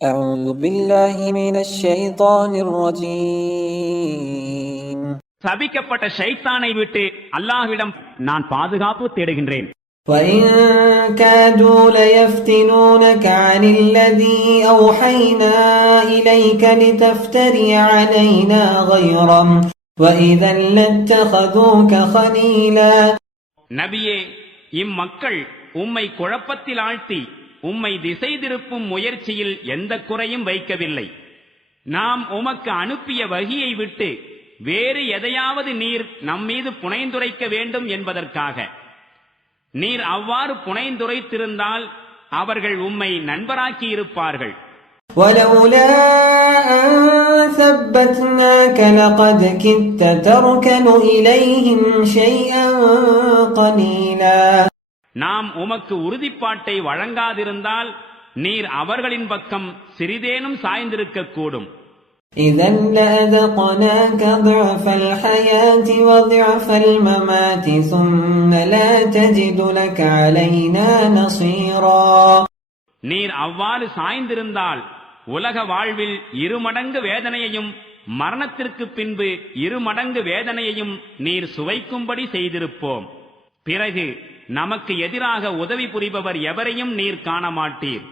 أعوذ بالله من الشيطان الرجيم சபிக்கப்பட்ட ஷைத்தானை விட்டு அல்லாஹ்விடம் நான் பாதுகாப்பு தேடுகின்றேன். وَإِن كَادُوا لَيَفْتِنُونَكَ عَنِ الَّذِي أَوْحَيْنَا إِلَيْكَ لِتَفْتَرِيَ عَلَيْنَا غَيْرَهُ وَإِذًا لَّاتَّخَذُوكَ خَلِيلًا. நபியே, இம்மக்கள் உம்மை குழப்பத்தில் ஆழ்த்தி உம்மை திசை திருப்பும் முயற்சியில் எந்த குறையும் வைக்கவில்லை. நாம் உமக்கு அனுப்பிய வகியை விட்டு வேறு எதையாவது நீர் நம்மீது புனைந்துரைக்க வேண்டும் என்பதற்காக. நீர் அவ்வாறு புனைந்துரைத்திருந்தால் அவர்கள் உம்மை நண்பராக்கி இருப்பார்கள். وَلَوْلَا أَن ثَبَّتْنَاكَ لَقَدْ كِدتَّ تَرْكَنُ إِلَيْهِمْ شَيْئًا قَلِيلًا. நாம் உமக்கு உறுதிப்பாட்டை வழங்காதிருந்தால் நீர் அவர்களின் பக்கம் சிறிதேனும் சாய்ந்திருக்கக்கூடும். إِذًا لَّأَذَقْنَاكَ ضِعْفَ الْحَيَاةِ وَضِعْفَ الْمَمَاتِ ثُمَّ لَا تَجِدُ لَكَ عَلَيْنَا نَصِيرًا. நீர் அவ்வாறு சாய்ந்திருந்தால் உலக வாழ்வில் 2 மடங்கு வேதனையையும் மரணத்திற்கு பின்பு 2 மடங்கு வேதனையையும் நீர் சுவைக்கும்படி செய்திருப்போம். பிறகு நமக்கு எதிராக உதவி புரிபவர் எவரையும் நீர் காண மாட்டீர்.